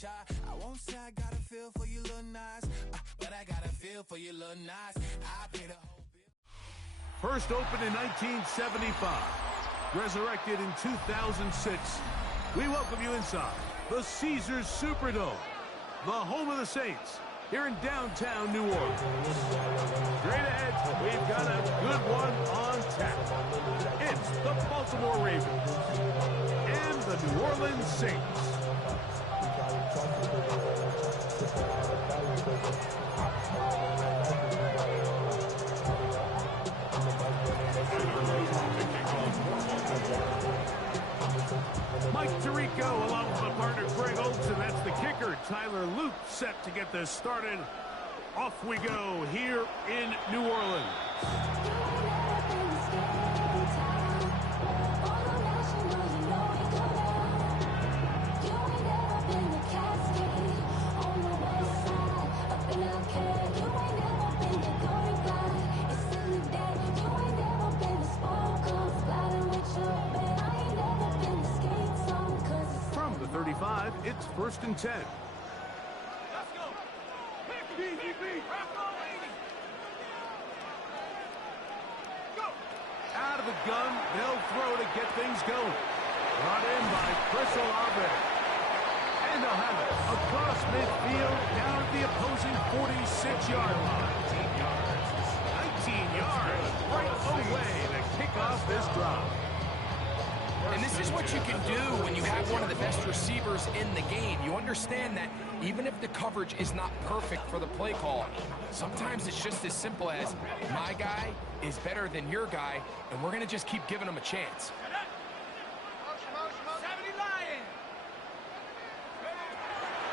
try. I won't say I got a feel for you, little Nas, but I got a feel for you, little Nas. I pay the whole bill. First opened in 1975, resurrected in 2006. We welcome you inside the Caesars Superdome, the home of the Saints, here in downtown New Orleans. Straight ahead, we've got a good one on tap. It's the Baltimore Ravens and the New Orleans Saints. Mike Tirico along with my partner Greg Olson. That's the kicker, Tyler Luke, set to get this started. Off we go here in New Orleans. From the 35, it's 1st and 10. Out of the gun, they'll throw to get things going. Brought in by Chris Olave. And they'll have it across midfield, down at the opposing 46-yard line. 19 yards, right away to kick off this drive. And this is what you can do when you have one of the best receivers in the game. You understand that even if the coverage is not perfect for the play call, sometimes it's just as simple as my guy is better than your guy, and we're going to just keep giving him a chance.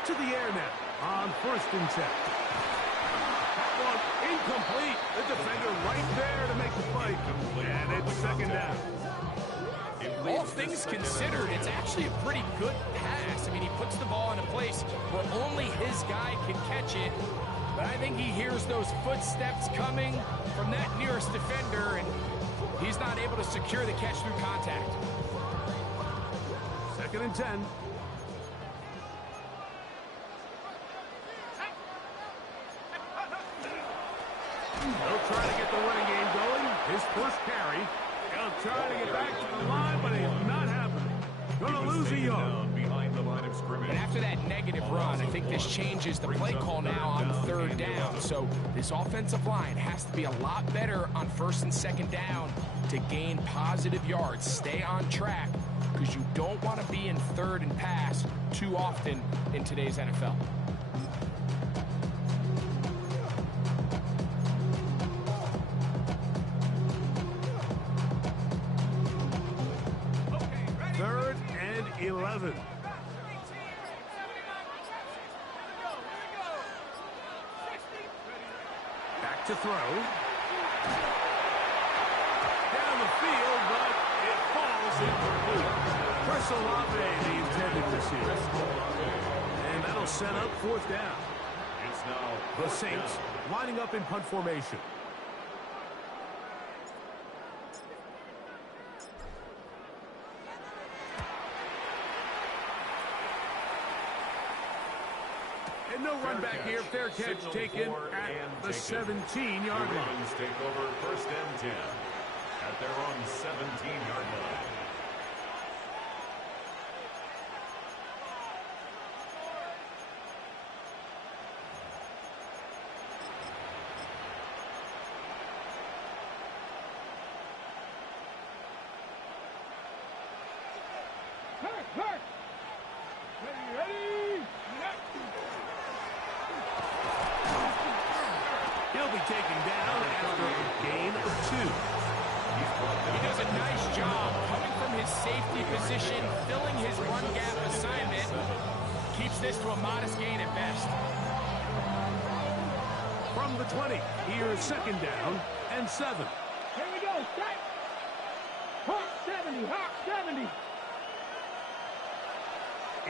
To the air now on 1st and 10. That one incomplete. The defender right there to make the fight. And it's 2nd down. All things considered, it's actually a pretty good pass. I mean, he puts the ball in a place where only his guy can catch it. But I think he hears those footsteps coming from that nearest defender, and he's not able to secure the catch through contact. 2nd and 10. They'll try to get the running game going. His first carry. They'll try to get back to the line, but it's not happening. Going to lose a yard. Behind the line of scrimmage. And after that negative run, I think this changes the play call now on 3rd down. So this offensive line has to be a lot better on 1st and 2nd down to gain positive yards. Stay on track, because you don't want to be in 3rd and pass too often in today's NFL. Third and 11. Back to throw. Down the field, but it falls incomplete. Chris Olave, the intended receiver. And that'll set up 4th down. It's now The Saints lining up in punt formation. And no run back here. Fair catch taken at the 17-yard line. Ravens take over 1st and 10 at their own 17-yard line. He'll be taken down after a gain of 2. He does a nice job coming from his safety position, filling his run gap assignment. Keeps this to a modest gain at best. From the 20, here's 2nd down and 7. Here we go, strike. Hawk 70, Hawk 70.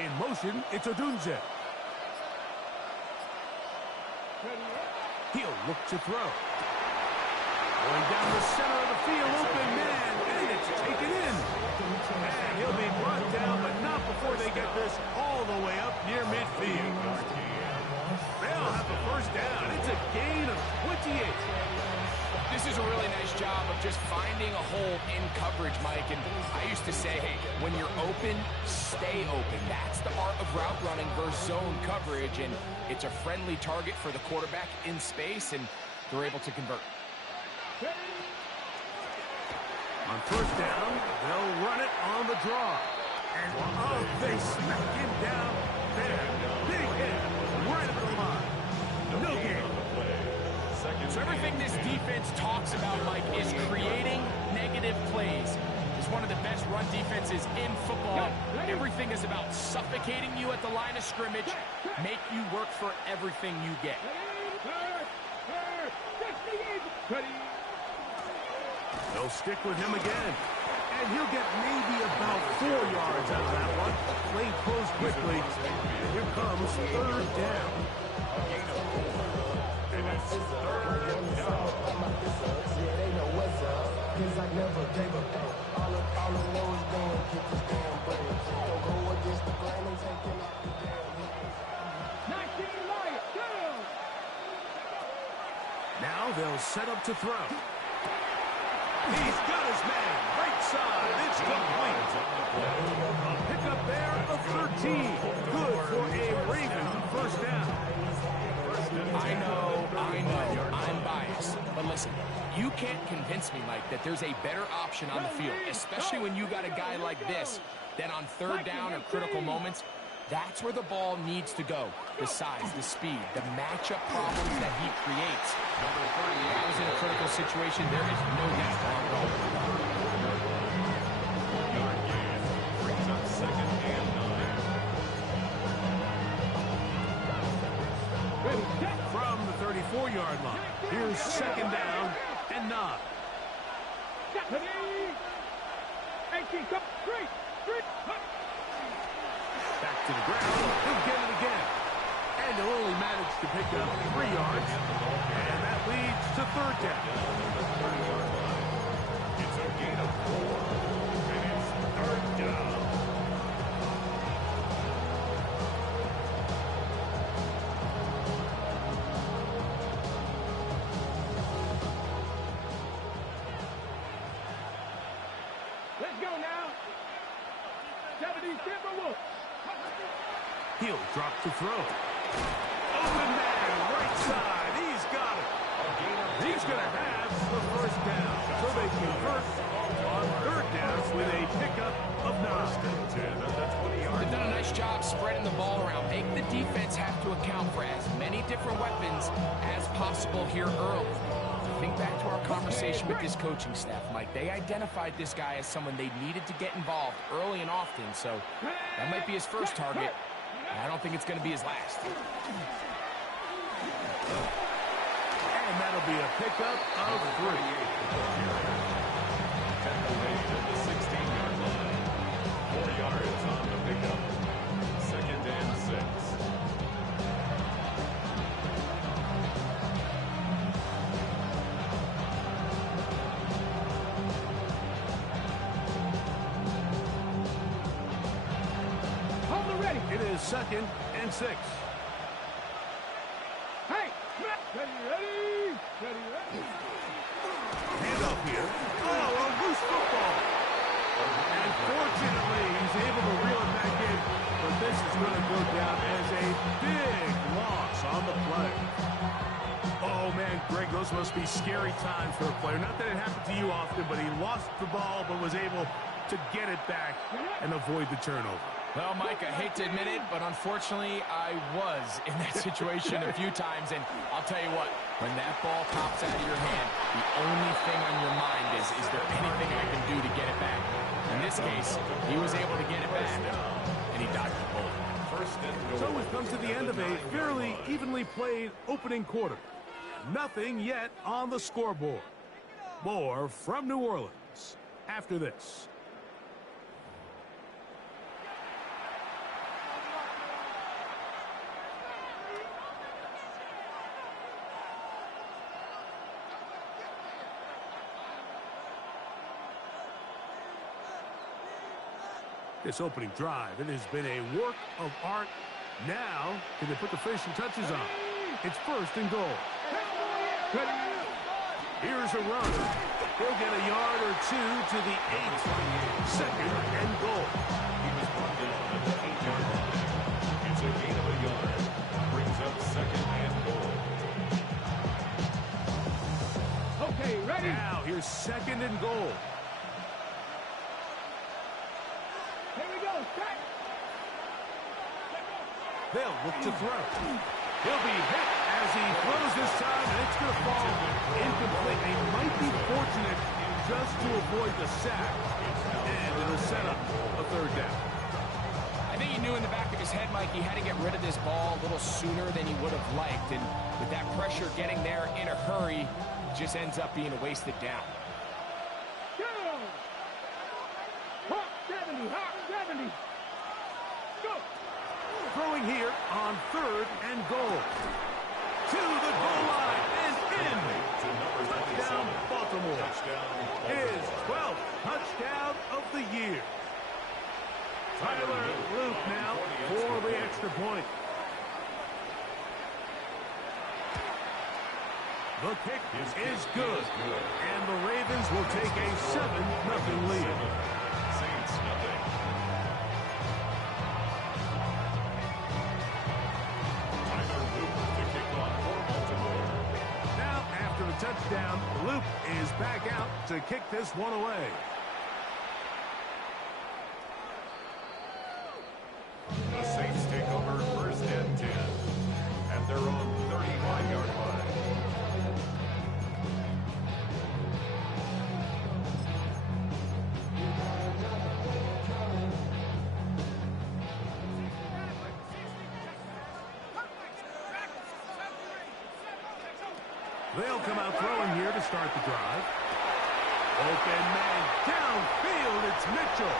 In motion, it's Odunze. He'll look to throw. Going down the center of the field, open man, and it's taken in. And he'll be brought down, but not before they get this all the way up near midfield. used to say, hey, when you're open, stay open. That's the art of route running versus zone coverage, and it's a friendly target for the quarterback in space, and they're able to convert. On first down, they'll run it on the draw. And they smack him down there. Big hit right at the line. No game. So everything this defense talks about, Mike, is creating negative plays. It's one of the best run defenses in football. Everything is about suffocating you at the line of scrimmage, make you work for everything you get. They'll stick with him again. And he'll get maybe about 4 yards out of that one. Play closed quickly. Here comes third down. And it's third down. Now they'll set up to throw. He's got his man. Right side. It's complete. A pickup there of 13. Good for a Raven first down. I know, I'm biased. But listen, you can't convince me, Mike, that there's a better option on the field, especially when you got a guy like this, that on third down or critical moments, that's where the ball needs to go. The size, the speed, the matchup problems that he creates. Number 30, that was in a critical situation. There is no doubt wrong goal. Yard gain brings up second and 9. From the 34-yard line, here's second down and 9. Back to the ground. He'll get it again. And he'll only manage to pick up 3 yards. And that leads to third down. It's a gain of 4. And it's third down. Let's go now. 70 Timberwolves. He'll drop to throw. Open man, right side. He's got it. He's going to have the first down. So they convert on third down with a pickup of 9. They've done a nice job spreading the ball around. Make the defense have to account for as many different weapons as possible here early. Think back to our conversation with this coaching staff, Mike. They identified this guy as someone they needed to get involved early and often, so that might be his first target. I don't think it's going to be his last. And that'll be a pickup of 3. 10 plays at the 16-yard line. 4 yards on the pickup. Second and 6. It is second and 6. Hey, ready. Hand off here. Oh, a loose football. And fortunately, he's able to reel it back in. But this is going to go down as a big loss on the play. Oh, man, Greg, those must be scary times for a player. Not that it happened to you often, but he lost the ball but was able to get it back and avoid the turnover. Well, Mike, I hate to admit it, but unfortunately, I was in that situation a few times, and I'll tell you what, when that ball pops out of your hand, the only thing on your mind is there anything I can do to get it back? In this case, he was able to get it back, and he dodged the bullet. So we've come to the end of a fairly evenly played opening quarter. Nothing yet on the scoreboard. More from New Orleans after this. This opening drive, it has been a work of art. Now, can they put the finishing touches on? It's first and goal. Here's a run. He'll get a yard or two to the 8. Second and goal. He was brought down at the 8-yard line. It's a gain of a yard. Brings up second and goal. Okay, ready? Now here's second and goal. Here we go. Strike. They'll look to throw. He'll be hit as he throws this time, and it's going to fall incomplete. They might be fortunate just to avoid the sack, and it'll set up a third down. I think he knew in the back of his head, Mike, he had to get rid of this ball a little sooner than he would have liked. And with that pressure getting there in a hurry, it just ends up being a wasted down. Go! Hawk 70, Hawk 70. Go! Throwing here on third and goal. To the goal line and in. Touchdown, Baltimore. His 12th touchdown of the year. Tyler Luke now for the extra point. The kick is good, and the Ravens will take a 7-0 lead. Saints nothing. Tyler Luke to kick off for Baltimore. Now, after the touchdown, Luke is back out to kick this one away. The Saints take over first and 10 at their own 35-yard line. They'll come out throwing here to start the drive. Open man downfield, it's Mitchell.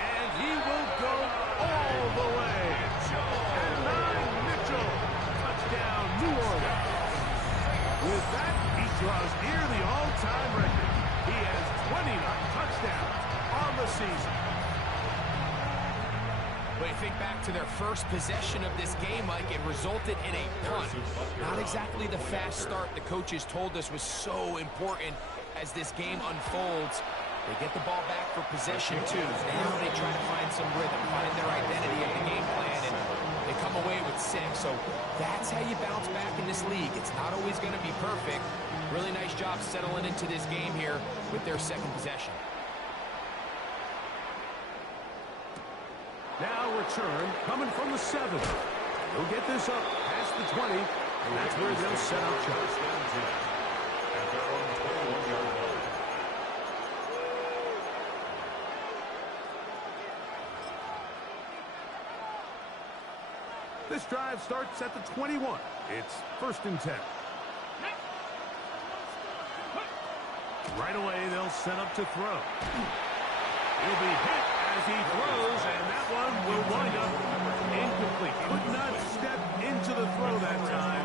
And he will go all the way. And 9 Mitchell. Touchdown, New Orleans. With that, he draws near the all-time record. He has 29 touchdowns on the season. But you think back to their first possession of this game, Mike, it resulted in a punt. Not exactly the fast start the coaches told us was so important as this game unfolds. They get the ball back for possession, too. Now they try to find some rhythm, find their identity of the game plan, and they come away with 6. So that's how you bounce back in this league. It's not always going to be perfect. Really nice job settling into this game here with their second possession. Now return coming from the 7. They'll get this up past the 20, and that's where they'll set up shop. First and 10 at their own 21-yard line. This drive starts at the 21. It's first and 10. Right away, they'll set up to throw. He'll be hit as he throws, and that one will wind up incomplete. Could not step into the throw that time.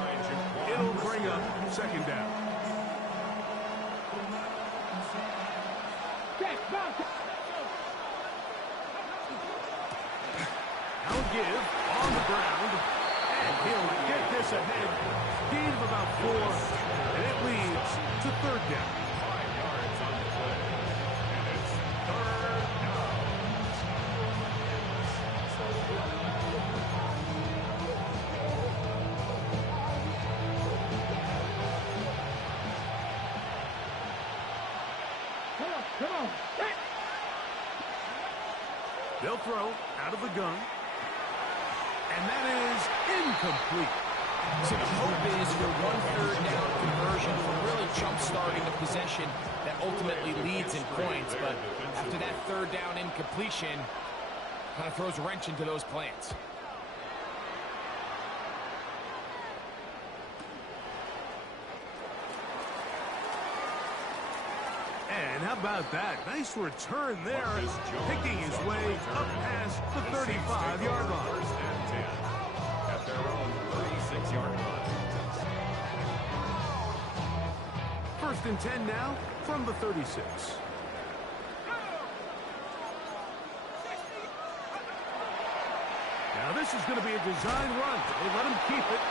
It'll bring up second down. Now give on the ground, and he'll get this ahead. Gain of about 4, and it leads to third down. 5 yards on the play. And it's third down. Come on. They'll throw out of the gun. And that is incomplete. So the hope is for one third down conversion for really jump-starting the possession that ultimately leads in points. But after that third down incompletion, kind of throws a wrench into those plans. And how about that? Nice return there, picking his way up past the 35-yard line. First and 10 at their own 36-yard line. First and 10 now from the 36. Now this is going to be a design run. They let him keep it,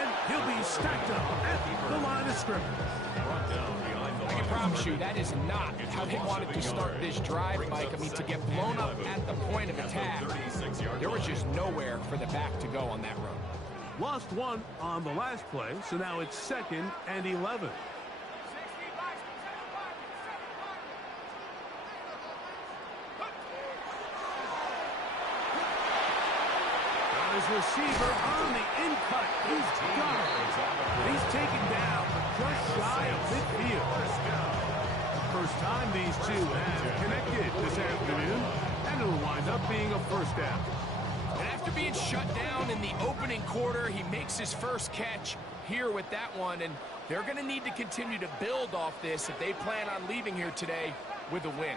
and he'll be stacked up at the line of scrimmage. Brought down behind the I can promise you that is not how they wanted to start this drive, Mike. I mean, to get blown up at the point of attack, there was just nowhere for the back to go on that run. Lost one on the last play, so now it's 2nd and 11. His receiver on the in-cut. He's got it. He's taken down, but just shy of midfield. First time these two have connected this afternoon, and it'll wind up being a first down. And after being shut down in the opening quarter, he makes his first catch here with that one, and they're going to need to continue to build off this if they plan on leaving here today with a win.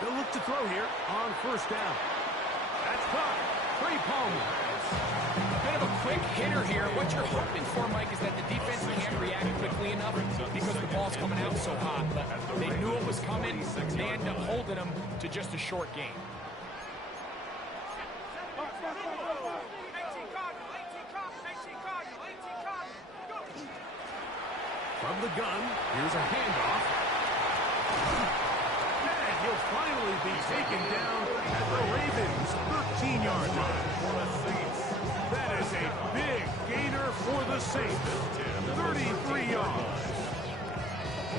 They'll look to throw here on first down. That's caught. Trey Palmer. A bit of a quick hitter here. What you're hoping for, Mike, is that the defense can't react quickly enough because the ball's coming out so hot. But they knew it was coming. They end up holding them to just a short gain. From the gun, here's a handoff. He'll finally be taken down at the Ravens' 13-yard line. That is a big gainer for the Saints. 33 yards.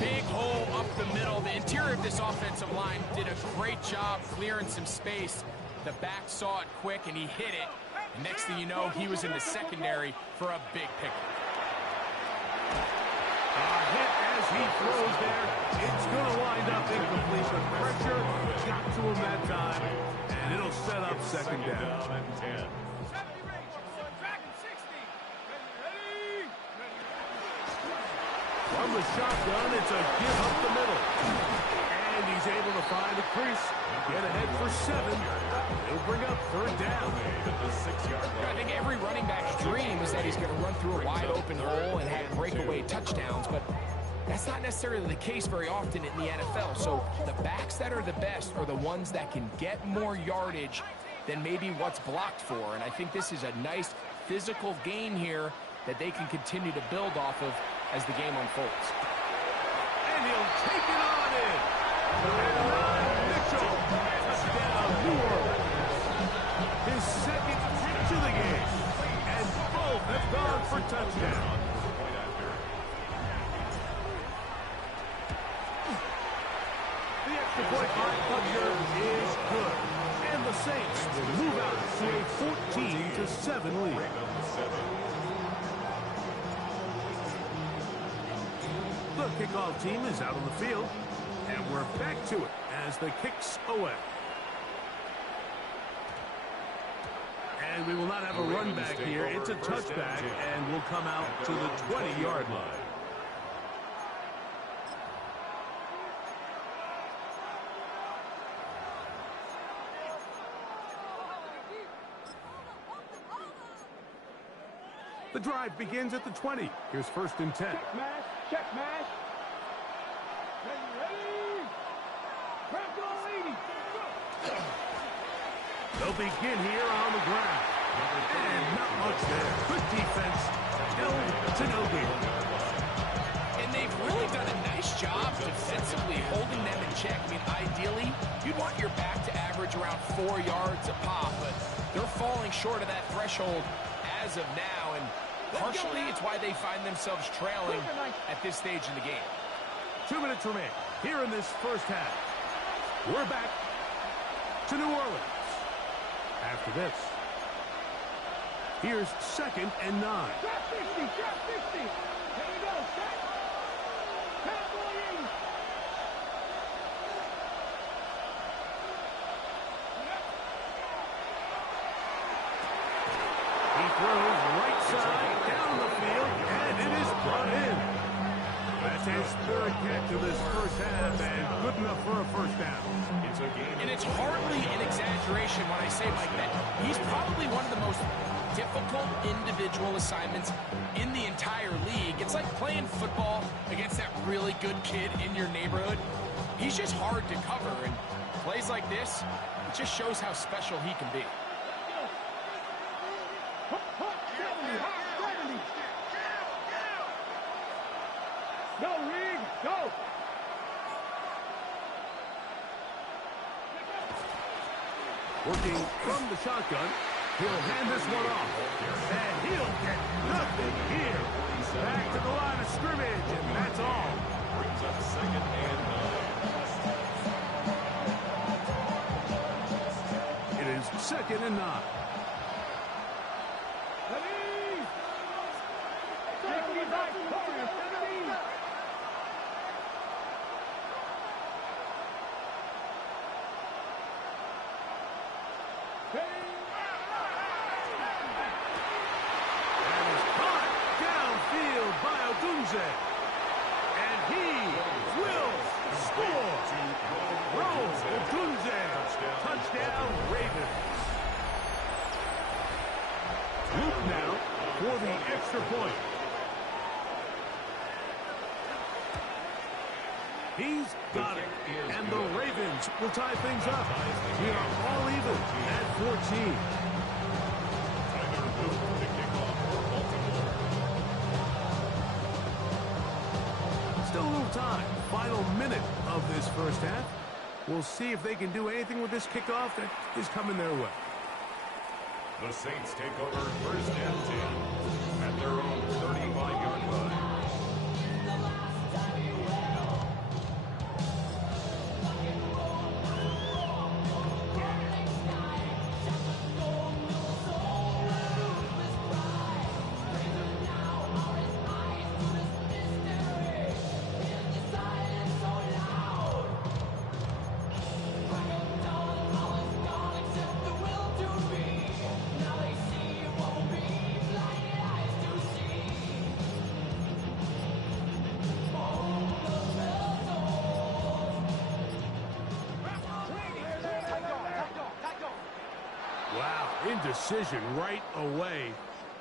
Big hole up the middle. The interior of this offensive line did a great job clearing some space. The back saw it quick, and he hit it. And next thing you know, he was in the secondary for a big pickup. Hit as he throws there. It's going to wind up incomplete. The pressure got to him that time, and it'll set up second down. From the shotgun, it's a give up the middle. And he's able to find a crease. Get ahead for 7. He'll bring up third down. I think every running back's dream is that he's going to run through a wide open hole and have breakaway touchdowns, but that's not necessarily the case very often in the NFL. So the backs that are the best are the ones that can get more yardage than maybe what's blocked for. And I think this is a nice physical gain here that they can continue to build off of as the game unfolds. And he'll take it on in. And Mitchell, touchdown, New Orleans. His second catch of the game. And both have gone for touchdown. The extra point by Butler is good. And the Saints will move out to a 14-7 lead. The kickoff team is out on the field, and we're back to it as the kick's away. And we will not have a run back here. It's a touchback, and will come out to the 20-yard line. The drive begins at the 20. Here's 1st and 10. Check mash. Check mash. Ready. They'll begin here on the ground. And not much there. Good defense. Held to no gain. And they've really done a nice job defensively holding them in check. I mean, ideally, you'd want your back to average around 4 yards a pop, but they're falling short of that threshold as of now, and partially it's why they find themselves trailing at this stage in the game. 2 minutes remain here in this first half. We're back to New Orleans. After this, here's 2nd and 9. Trap 60. Trap 60. Here we go. Set. Pat Williams. He throws right side down the field, and it is brought in. That's his 3rd catch of this first half, and good enough for a first down. And it's hardly an exaggeration when I say, Mike, that he's probably one of the most difficult individual assignments in the entire league. It's like playing football against that really good kid in your neighborhood. He's just hard to cover, and plays like this, it just shows how special he can be. Go. Working from the shotgun. He'll hand this one off. And he'll get nothing here. Back to the line of scrimmage, and that's all. Brings up second and 9. It is 2nd and 9. Ready. Safety back corner, 17. And he will score. Rose Odunze. Touchdown, Ravens. Loop now for the extra point. He's got it. And the Ravens will tie things up. We are all even at 14. Still a little time. Final minute of this first half. We'll see if they can do anything with this kickoff that is coming their way. The Saints take over first and 10 at their own 35-yard line. Wow, indecision right away.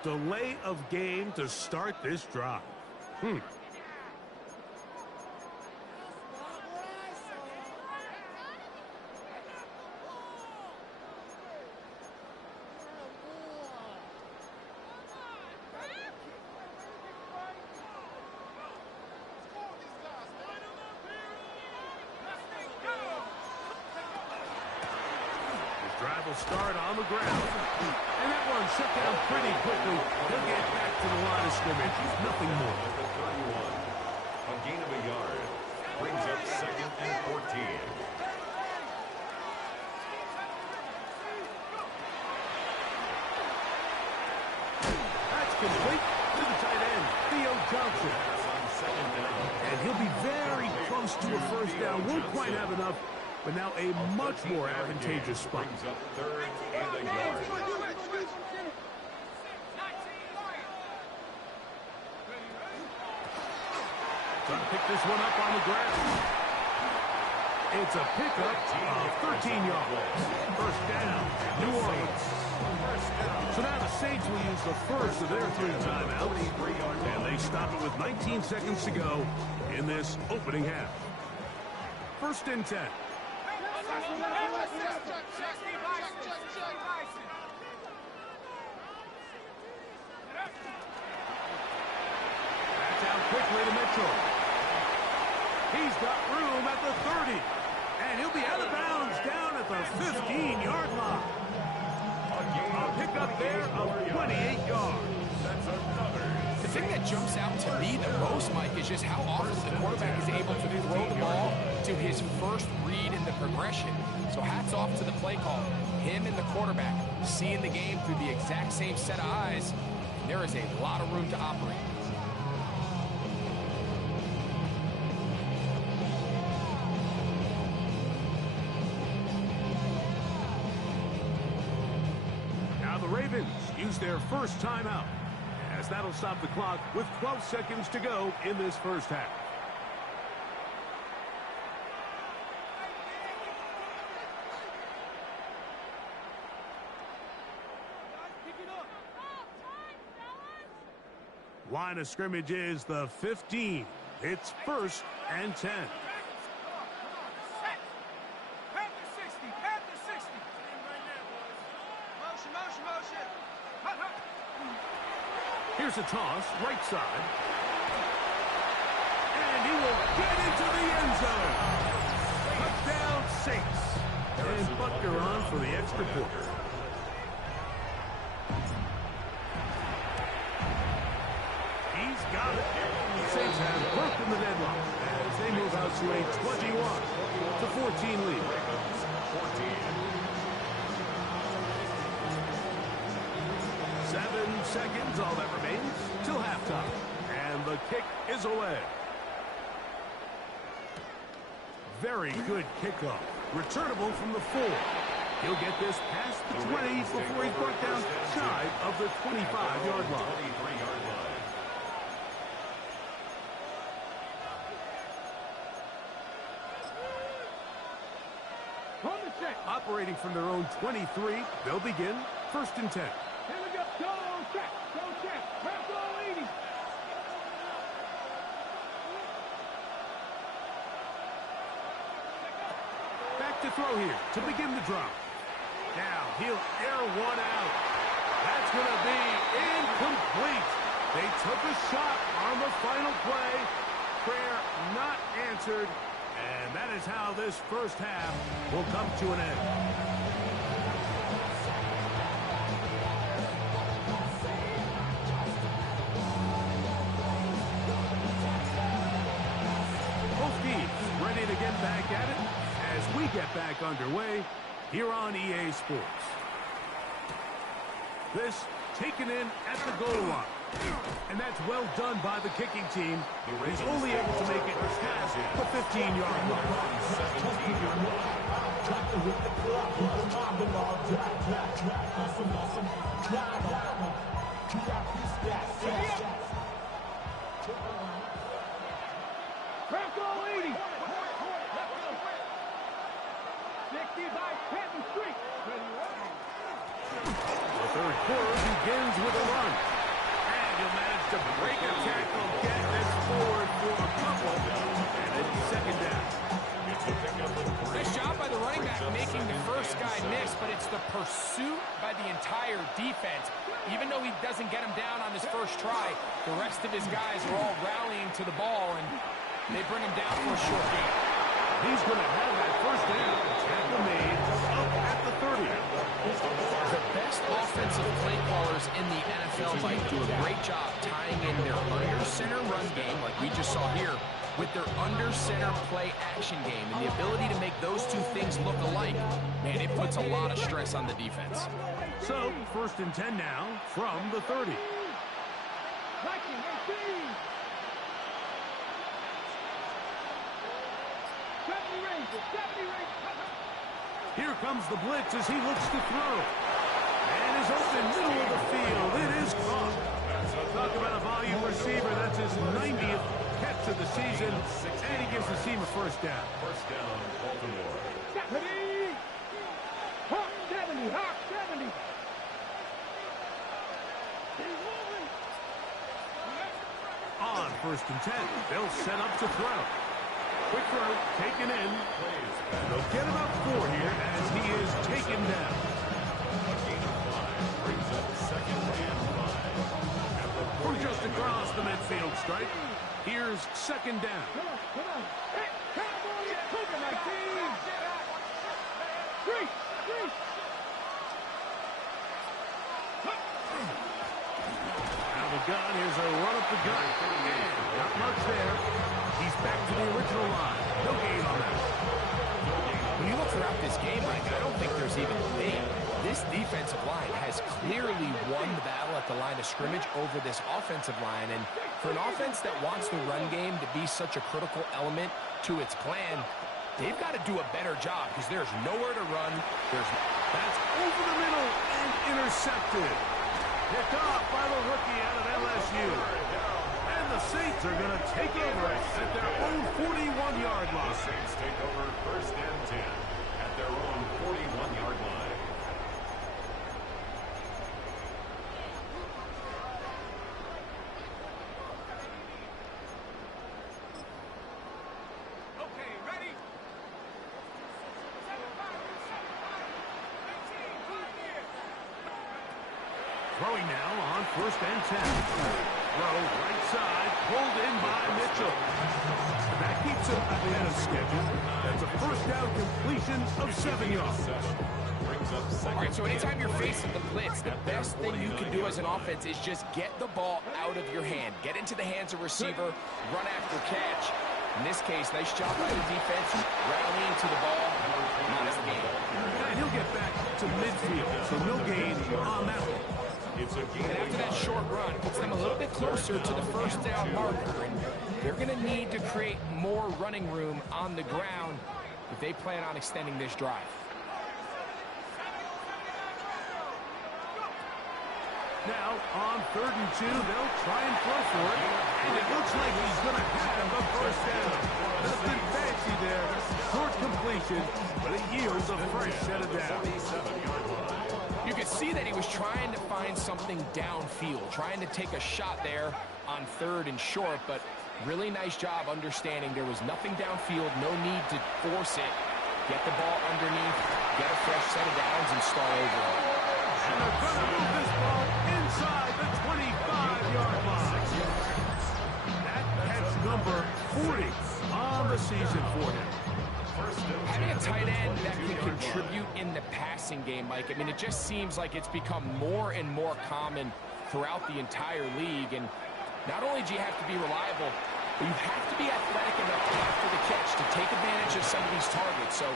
Delay of game to start this drive. Drive will start on the ground. And that one shut down pretty quickly. He'll get back to the line of scrimmage. Nothing more. At the 31, a gain of a yard. Brings up second and 14. That's complete to the tight end, Theo Johnson. On second down. And he'll be very close to a first down. Won't quite have enough, but now a much more advantageous spot. Brings up third and a yard. Trying to pick this one up on the ground. It's a pickup of 13 yards. First down, New Orleans. So now the Saints will use the first of their 3 timeouts. And they stop it with 19 seconds to go in this opening half. First and 10. Back down quickly to Mitchell. He's got room at the 30. And he'll be out of bounds down at the 15-yard line. A pickup there of 28 yards. That's another. The thing that jumps out to me the most, Mike, is just how often the quarterback is able to throw the ball to his first read in the progression. So hats off to the play call. Him and the quarterback seeing the game through the exact same set of eyes. And there is a lot of room to operate. Now the Ravens use their first timeout, as that'll stop the clock with 12 seconds to go in this first half. Line of scrimmage is the 15. It's first and 10. Here's a toss, right side. And he will Get into the end zone. Touchdown, Saints. And Butker on for the extra point. He's got it. Saints have broken the deadlock as they move out to a 21-14 lead. 7 seconds, all that remains, till halftime. And the kick is away. Very good kickoff. Returnable from the 4. He'll get this past the 20 before he's brought down shy of the 25-yard line. Operating from their own 23, they'll begin 1st and 10. Here we go. Go check. Go check. Rep all 80. Back to throw here to begin the drive. Now he'll air one out. That's going to be incomplete. They took a shot on the final play. Prayer not answered. And that is how this first half will come to an end. Both teams ready to get back at it as we get back underway here on EA Sports. This taken in at the goal line. And that's well done by the kicking team. He's only able to make it past the 15-yard line. Rep all 80. 65 Patton Street. The third quarter begins with a run. And he'll manage to break a tackle, get this forward for a couple, and it's 2nd down. Nice job by the running back making the first guy miss, but it's the pursuit by the entire defense. Even though he doesn't get him down on his first try, the rest of his guys are all rallying to the ball, and they bring him down for a short gain. He's going to have that first down. Tackle made up at the 30. The best offensive play callers in the NFL might do a great job tying in their under-center run game, like we just saw here, with their under-center play action game. And the ability to make those two things look alike, man, it puts a lot of stress on the defense. So, 1st and 10 now from the 30. Here comes the blitz as he looks to throw. And is open middle of the field. It is caught. Talk about a volume receiver. That's his 90th catch of the season. And he gives the team a first down. First down, Baltimore. 70. Hawk 70. Hawk 70. On 1st and 10, they'll set up to throw. Quick throw, taken in. They'll get about 4 here as he is taken down. Gain of 5 brings up 2nd and 5. From just across the midfield stripe, here's 2nd down. Come on. Hey, Cowboy, you're cooking that team. 3. Now the gun is a run up the gut. And not much there. He's back to the original line. No gain on that. When you look throughout this game, Mike, I don't think there's even debate. This defensive line has clearly won the battle at the line of scrimmage over this offensive line. And for an offense that wants the run game to be such a critical element to its plan, they've got to do a better job because there's nowhere to run. That's over the middle and intercepted. Picked off by the rookie out of LSU. And the Saints are going to take over at their own 41-yard line. Saints take over 1st and 10 at their own 41-yard line. Okay, ready? Throwing now on 1st and 10. Throw right side, pulled in by Mitchell. That keeps him ahead of schedule. That's a first down completion of 7 yards. All right, so anytime you're facing the blitz, the best thing you can do as an offense is just get the ball out of your hand. Get into the hands of receiver, run after catch. In this case, nice job by the defense, rallying to the ball, minus the game. And he'll get back to midfield, so no gain on that one. And after that short run, puts them a little bit closer to the first down marker. And they're going to need to create more running room on the ground if they plan on extending this drive. Now, on 3rd and 2, they'll try and throw for it. And it looks like he's going to have the first down. Nothing fancy there. Short completion, but it yields a fresh set of downs. You could see that he was trying to find something downfield, trying to take a shot there on 3rd and short, but really nice job understanding there was nothing downfield, no need to force it. Get the ball underneath, get a fresh set of downs, and start over. And they're going to move this ball inside the 25-yard line. That's number 40 on the season for him. Having a tight end that can contribute in the passing game, Mike, I mean, it just seems like it's become more and more common throughout the entire league. And not only do you have to be reliable, but you have to be athletic enough after the catch to take advantage of some of these targets. So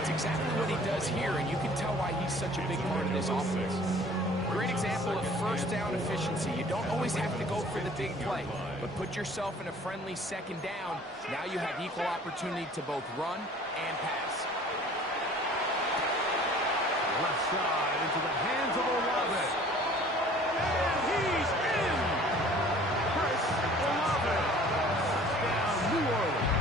it's exactly what he does here, and you can tell why he's such a big part of this offense. Great example of first down efficiency. You don't always have to go for the big play, but put yourself in a friendly second down. Now you have equal opportunity to both run and pass. Left side into the hands of Olave. And he's in! Chris Olave. Down New Orleans.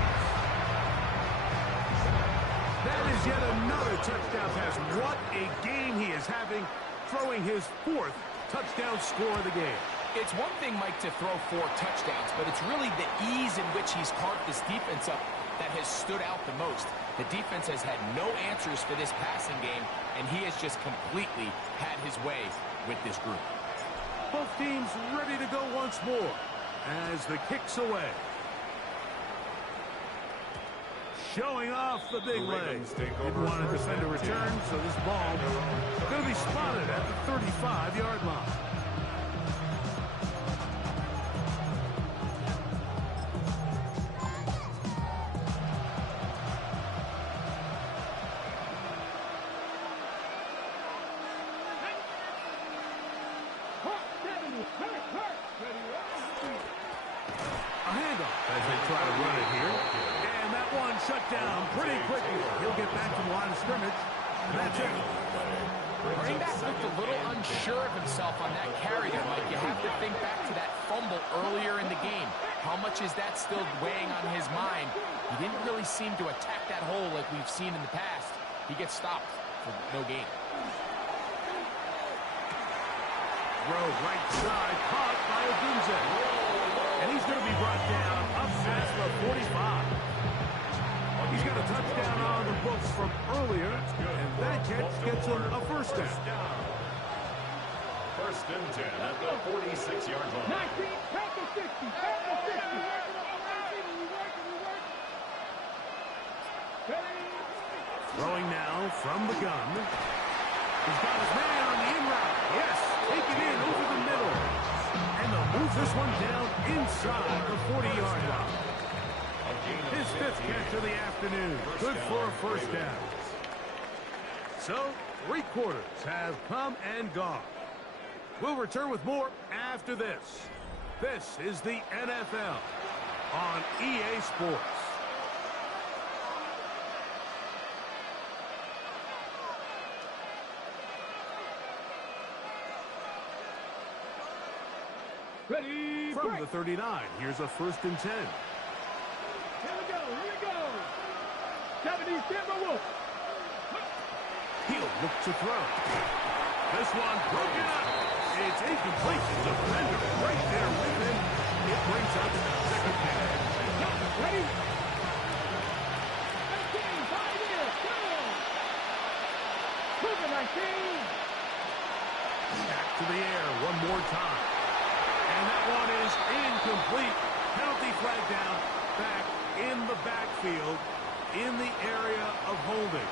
That is yet another touchdown pass. What a game he is having, throwing his 4th touchdown score of the game. It's one thing, Mike, to throw 4 touchdowns, but it's really the ease in which he's carved this defense up that has stood out the most. The defense has had no answers for this passing game, and he has just completely had his way with this group. Both teams ready to go once more as the kick's away. Showing off the big legs. Didn't want to defend a return, so this ball is going to be spotted at the 35-yard line. A handoff as they try to run it here. And that one shut down pretty quickly. He'll get back to the line of scrimmage. And that's it. Running back looked a little unsure of himself on that carry there, Mike. You have to think back to that fumble earlier in the game. How much is that still weighing on his mind? He didn't really seem to attack that hole like we've seen in the past. He gets stopped for no gain. Throw right side, caught by Odunze. And he's going to be brought down up past the 45. He's got a touchdown on the books from earlier, and that catch gets him a first down. 1st and 10 at the 46-yard line. 19, count the 60, count the 60. Throwing now from the gun. He's got his man on the in route. Yes, take it in over the middle. And they'll move this one down inside the 40-yard line. His 5th catch of the afternoon. Good for a first down. So, 3 quarters have come and gone. We'll return with more after this. This is the NFL on EA Sports. Ready, From break. the 39, here's a 1st and 10. Here we go. 70, Timberwolves. He'll look to throw. This one broken up. It's incomplete. Defender right there with him. It brings up 2nd down. Ready? 19, 5 years, go! Move it, 19. Back to the air one more time. And that one is incomplete. Penalty flag down, back in the backfield, in the area of holding.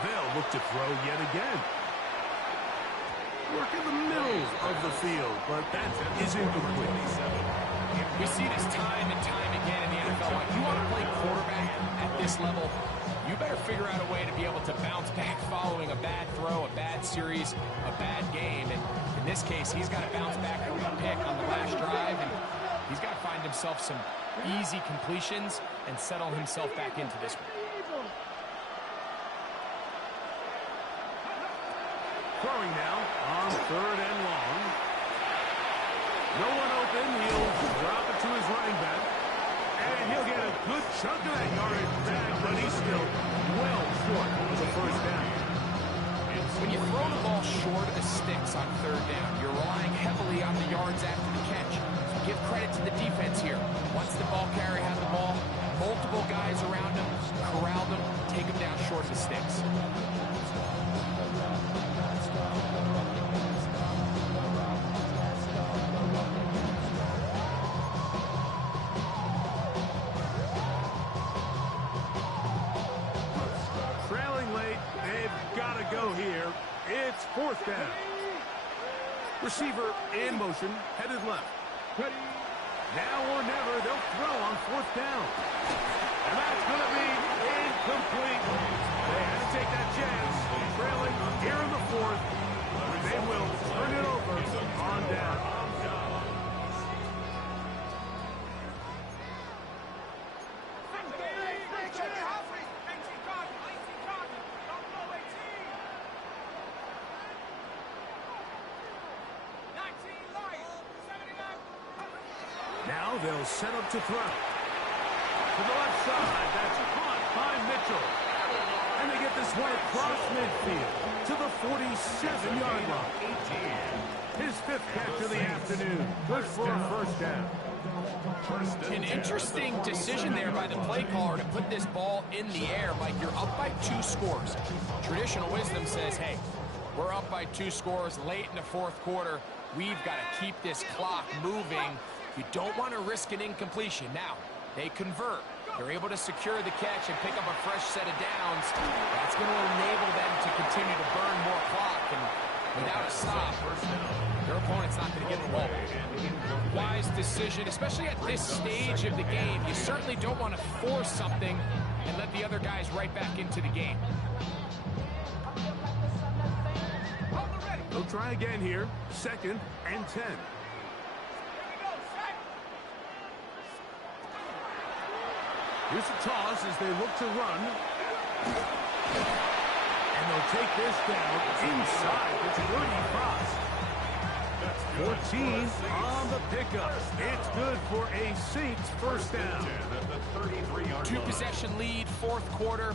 They'll look to throw yet again. Work in the middle of the field, but that is incomplete. We see this time and time again in the NFL. Like, you want to play quarterback at this level, you better figure out a way to be able to bounce back following a bad throw, a bad series, a bad game. And in this case, he's got to bounce back from a pick on the last drive, and he's got to find himself some easy completions and settle himself back into this one. Throwing now on 3rd and long. No one open. He'll drop it to his running back. And he'll get a good chunk of that yardage back, but he's still well short of the first down. When you throw the ball short of the sticks on 3rd down, you're relying heavily on the yards after the catch. So give credit to the defense here. Once the ball carrier had the ball, multiple guys around him, corral them, take him down short of the sticks. Here, it's 4th down. Receiver in motion, headed left. Now or never, they'll throw on 4th down. And that's going to be incomplete. They had to take that chance. Trailing here in the 4th. They will turn it over on down. Now they'll set up to throw. To the left side, that's caught by Mitchell. And they get this one across midfield to the 47-yard line. His 5th catch of the afternoon. Good for a first down. An interesting decision there by the play caller to put this ball in the air. Like, you're up by 2 scores. Traditional wisdom says, hey, we're up by 2 scores late in the 4th quarter. We've got to keep this clock moving. You don't want to risk an incompletion. Now, they convert. They're able to secure the catch and pick up a fresh set of downs. That's going to enable them to continue to burn more clock. And without a stop, their opponent's not going to get the ball back. Wise decision, especially at this stage of the game. You certainly don't want to force something and let the other guys right back into the game. They'll try again here. 2nd and 10. Here's a toss as they look to run. And they'll take this down inside the 35. 14 on the pickup. It's good for a Saints first down. 2-possession lead, 4th quarter.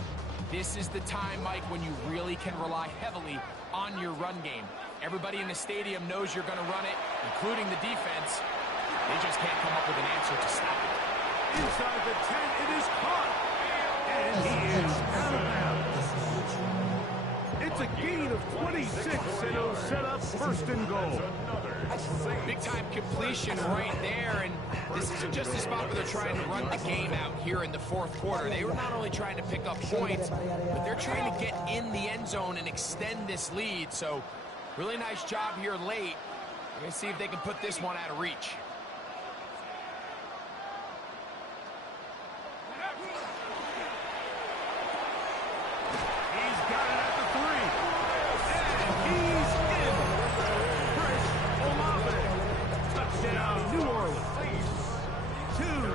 This is the time, Mike, when you really can rely heavily on your run game. Everybody in the stadium knows you're going to run it, including the defense. They just can't come up with an answer to stop it. Inside the 10, it is caught. And he is out of bounds. It's a gain of 26, and it'll set up 1st and goal. Big-time completion right there, and this is just a spot where they're trying to run the game out here in the 4th quarter. They were not only trying to pick up points, but they're trying to get in the end zone and extend this lead. So, really nice job here late. We're going to see if they can put this one out of reach.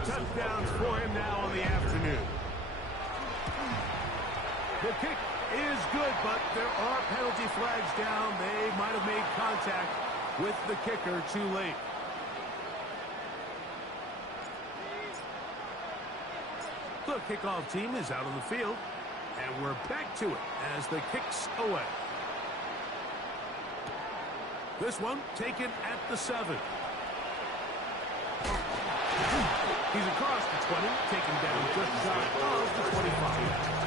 Touchdowns for him now on the afternoon. The kick is good, but there are penalty flags down. They might have made contact with the kicker too late. The kickoff team is out on the field, and we're back to it as the kick's away. This one taken at the 7. He's across the 20, taken down just shy of the 25.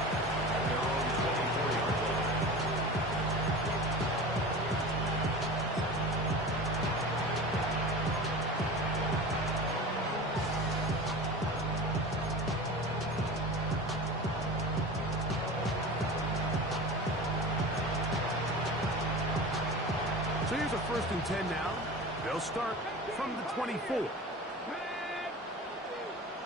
So here's a 1st and 10 now. They'll start from the 24.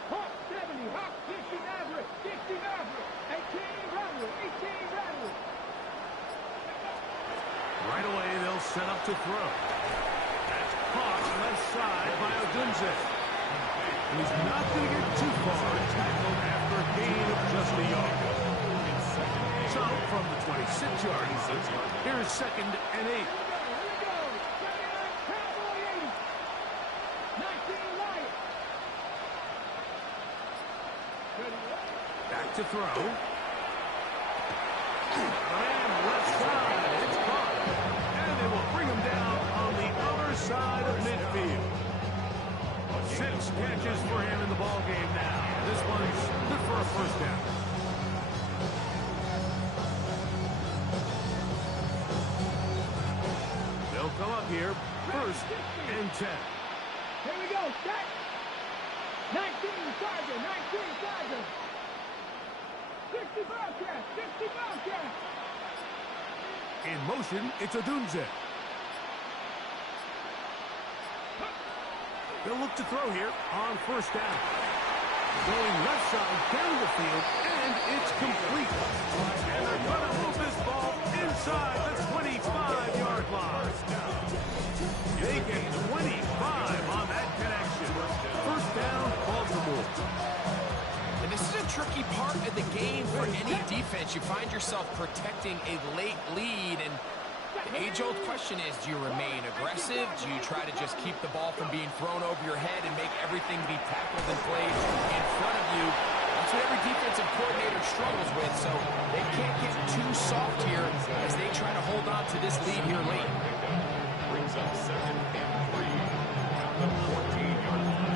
Hawk 70, Hawk 60 Maverick, 60 Maverick, 18 Maverick, 18 Maverick. Right away, they'll set up to throw. That's caught left side by Odunze. He's not going to get too far. Tackled after a gain of just a yard. So from the 26-yard line, here's 2nd and 8. Back to throw. And left side, it's caught. And they will bring him down on the other side of midfield. 6 catches for him in the ball game now. This one's good for a 1st down. They'll come up here, 1st and 10. Here we go, set. 19 Sergeant, 19 Sergeant. 60 Bobcat, 60 Bobcat. In motion, it's Odunze. They'll look to throw here on 1st down. Going left side down the field, and it's complete. And they're going to move this ball inside the 25-yard line. They get 25 on that connection. 1st down, Baltimore. And this is a tricky part of the game for any defense. You find yourself protecting a late lead, and the age-old question is, do you remain aggressive? Do you try to just keep the ball from being thrown over your head and make everything be tackled and played in front of you? That's what every defensive coordinator struggles with, so they can't get too soft here as they try to hold on to this lead here late. Brings up 2nd and 3 at the 14-yard line.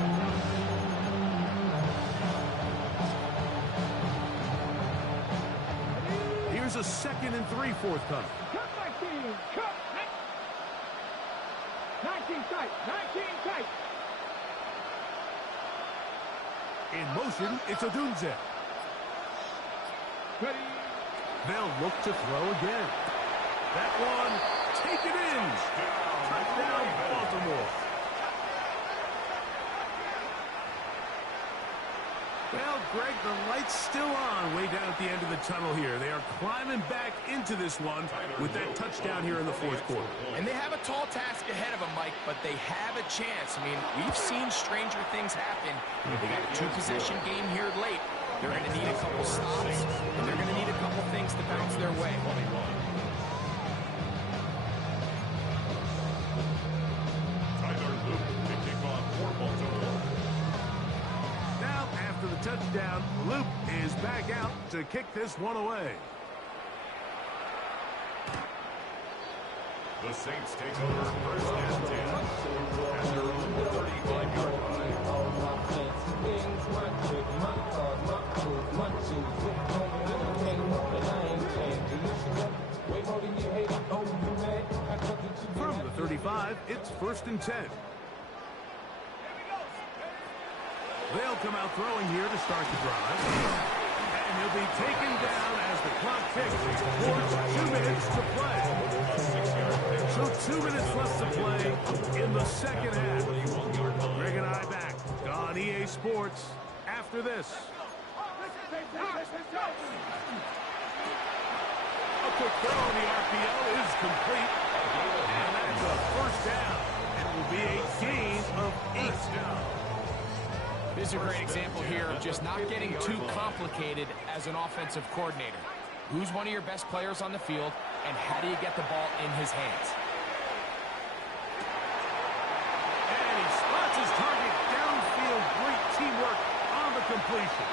Here's a 2nd and 3 forthcoming. Cut 19, cut. 19 tight, 19 tight. In motion, it's Odunze. Ready. They'll look to throw again. That one, take it in. Touchdown, Baltimore. Well, Greg, the light's still on way down at the end of the tunnel here. They are climbing back into this one with that touchdown here in the 4th quarter. And they have a tall task ahead of them, Mike, but they have a chance. I mean, we've seen stranger things happen. They got a 2-possession game here late. They're going to need a couple stops, and they're going to need a couple things to bounce their way. After the touchdown, Luke is back out to kick this one away. The Saints take over 1st and 10 at their own 35-yard line. From the 35, it's 1st and 10. They'll come out throwing here to start the drive. And he'll be taken down as the clock ticks towards 2 minutes to play. So 2 minutes left to play in the 2nd half. Greg and I back on EA Sports after this. A quick throw on the RPO is complete. And that's a 1st down. It will be a gain of 8. This is a great example here of just not getting too complicated as an offensive coordinator. Who's one of your best players on the field, and how do you get the ball in his hands? And he spots his target downfield. Great teamwork on the completion.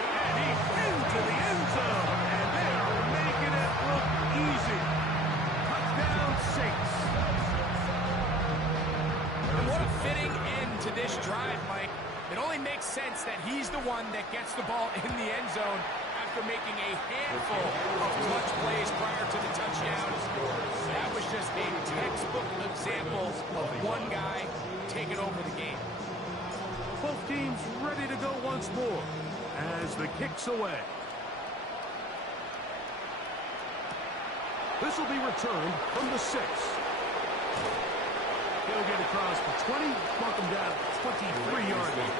And he's into the end zone. And they are making it look easy. Touchdown, Saints. And what a fitting end to this drive, Mike. It only makes sense that he's the one that gets the ball in the end zone after making a handful of clutch plays prior to the touchdown. That was just a textbook example of one guy taking over the game. Both teams ready to go once more as the kick's away. This will be returned from the 6. He'll get across the 20, mark him down 23-yard line.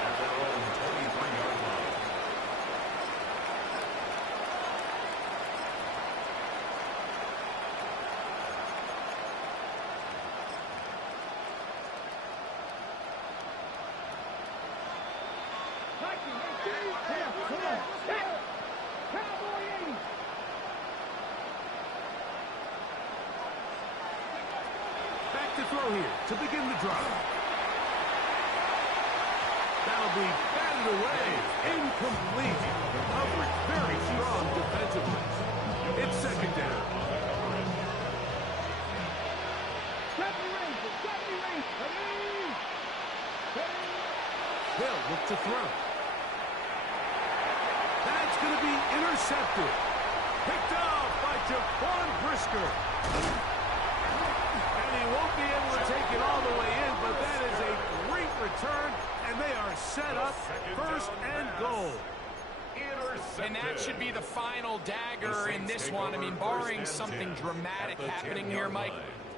At their own 23-yard line. Back to throw here to begin the drive. That'll be batted away. Incomplete. Coverage very strong defensively. It's second down. They'll look to throw. That's going to be intercepted. Picked off by Jaquan Brisker. And he won't be able to take it all the way in, but that is a great return, and they are set up first and goal. And that should be the final dagger in this one. I mean, barring something dramatic happening here, Mike,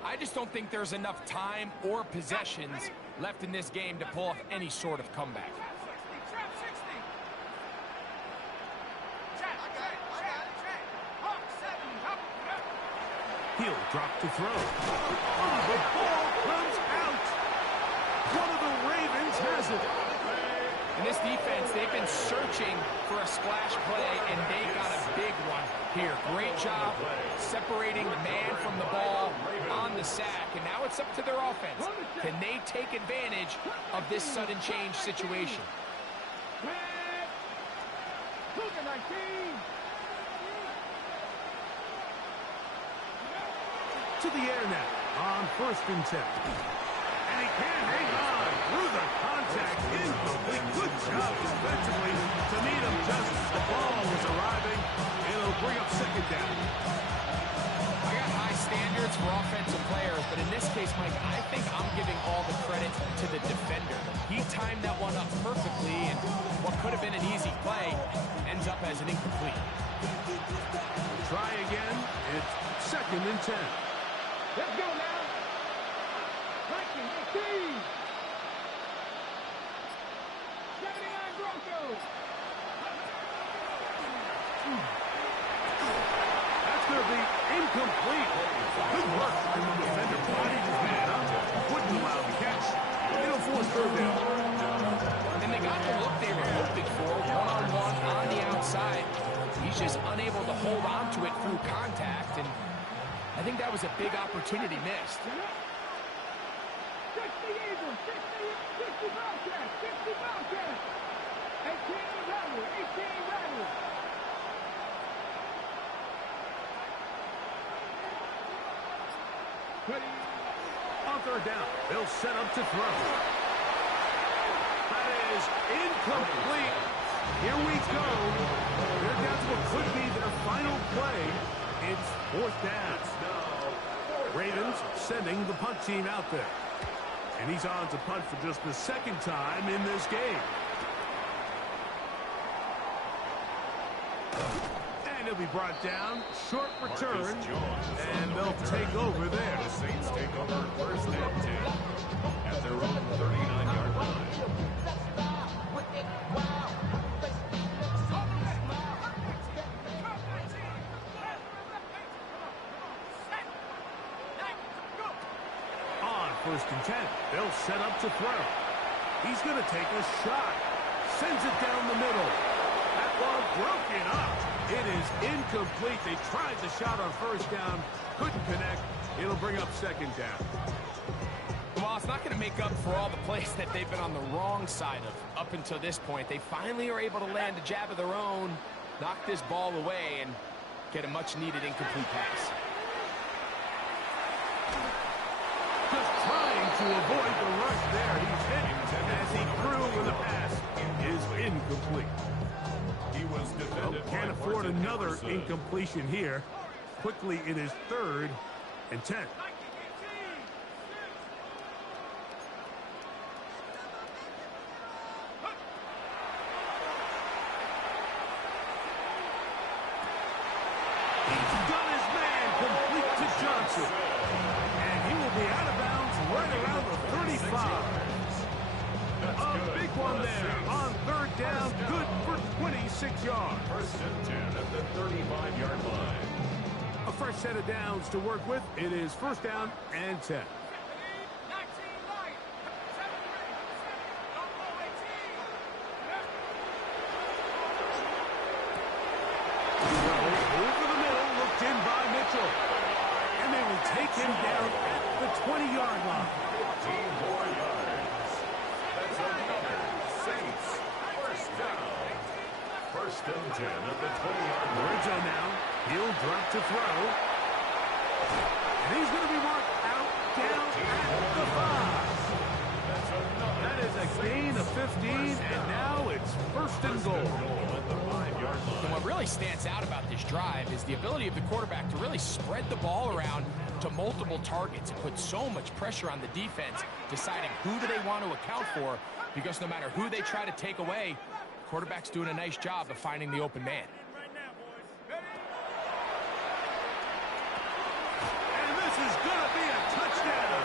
I just don't think there's enough time or possessions left in this game to pull off any sort of comeback. He'll drop to throw. Oh, the ball comes out. One of the Ravens has it. In this defense, they've been searching for a splash play, and they got a big one here. Great job separating the man from the ball on the sack, and now it's up to their offense. Can they take advantage of this sudden change situation? To the air now on 1st and 10. And he can't hang on through the contact. Incomplete. Good job defensively to meet him just as the ball was arriving. It'll bring up second down. I got high standards for offensive players, but in this case, Mike, I think I'm giving all the credit to the defender. He timed that one up perfectly, and what could have been an easy play ends up as an incomplete. Try again. It's 2nd and 10. Let's go now. Vikings, 18. 79 Broncos. That's going to be incomplete. Good work from the defender. Bodied his man up. Wouldn't allow the catch. It'll force 3rd down. And they got the look they were hoping for, one-on-one on the outside. He's just unable to hold on to it through contact, and I think that was a big opportunity missed. 60 Eagles, 60 Bobcats, 60 Bobcats. 18 Rebels, 18 Rebels. On 3rd down, they'll set up to throw. That is incomplete. Here we go. They're down to what could be their final play. It's 4th down. Ravens sending the punt team out there. And he's on to punt for just the 2nd time in this game. And he'll be brought down. Short return. And they'll take over there. The Saints take over 1st and 10 at their own 39-yard line. On 1st and 10, they'll set up to throw. He's going to take a shot. Sends it down the middle. That ball broken up. It is incomplete. They tried the shot on 1st down. Couldn't connect. It'll bring up 2nd down. Well, it's not going to make up for all the plays that they've been on the wrong side of up until this point. They finally are able to land a jab of their own, knock this ball away, and get a much-needed incomplete pass. Just trying to avoid the rush there. He's hit as he threw when the pass is incomplete. He was defended. Can't afford another incompletion here. Quickly, it is 3rd and 10. He's done his man, complete to Johnson. And he will be out of bounds right around the 35. A big one there on 3rd down, good for 26 yards. 1st and 10 at the 35-yard line. A fresh set of downs to work with. It is 1st down and 10. Over the middle, looked in by Mitchell. And they will take him down at the 20-yard line. 15 more yards. That's another Saints 1st down. 1st and 10 at the 20-yard line. Rizzo now. He'll drop to throw. And he's going to be marked out down at the 5. That is a gain of 15, and now it's 1st and goal. At the 5-yard line. And what really stands out about this drive is the ability of the quarterback to really spread the ball around to multiple targets and put so much pressure on the defense, deciding who do they want to account for, because no matter who they try to take away, the quarterback's doing a nice job of finding the open man. And this is going to be a touchdown.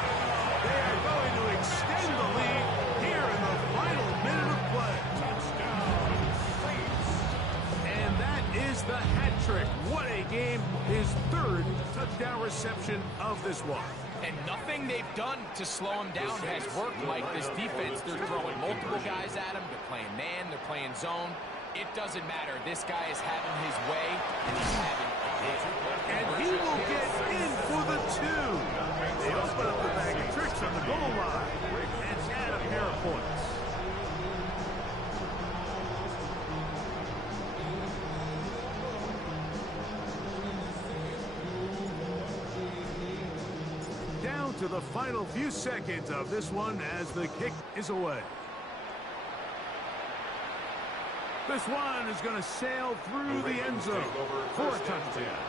They are going to extend the lead here in the final minute of play. And that is the hat trick. What a game. His 3rd touchdown reception of this one. And nothing they've done to slow him down has worked, Mike. This defense, they're throwing multiple guys at him. They're playing man, they're playing zone. It doesn't matter. This guy is having his way, and he's having a day. And he will get in for the 2. They open up the bag of tricks on the goal line and add a pair of points. Down to the final few seconds of this one as the kick is away. This one is going to sail through the end zone for a touchdown.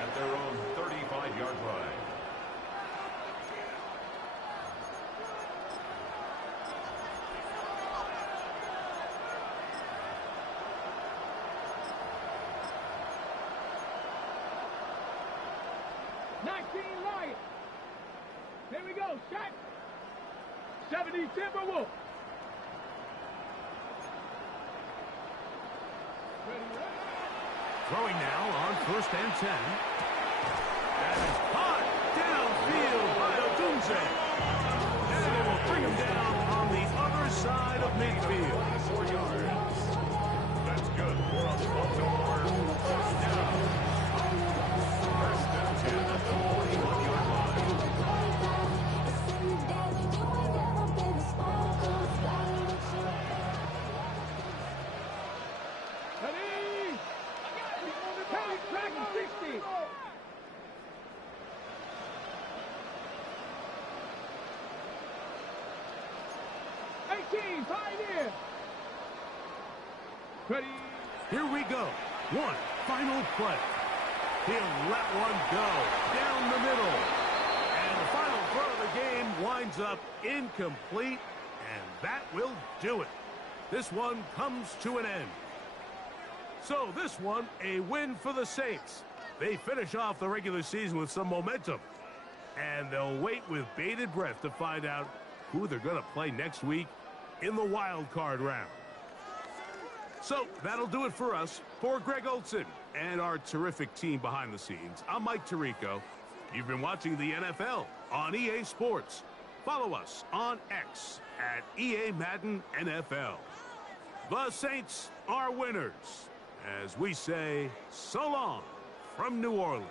At their own 35-yard line. Here we go, shot. 70 Timberwolves. Throwing now on 1st and 10. That is caught downfield by Odunze. And they will bring him down on the other side of midfield. 4 yards. That's good for a Baltimore 1st down. 1st and 10 at the 41-yard line. Pioneer. Ready. Here we go. One final play. He'll let one go down the middle. And the final throw of the game winds up incomplete. And that will do it. This one comes to an end. So this one, a win for the Saints. They finish off the regular season with some momentum. And they'll wait with bated breath to find out who they're going to play next week in the wild card round. So that'll do it for us. For Greg Olson and our terrific team behind the scenes, I'm Mike Tirico. You've been watching the NFL on EA Sports. Follow us on X at EA Madden NFL. The Saints are winners, as we say so long from New Orleans.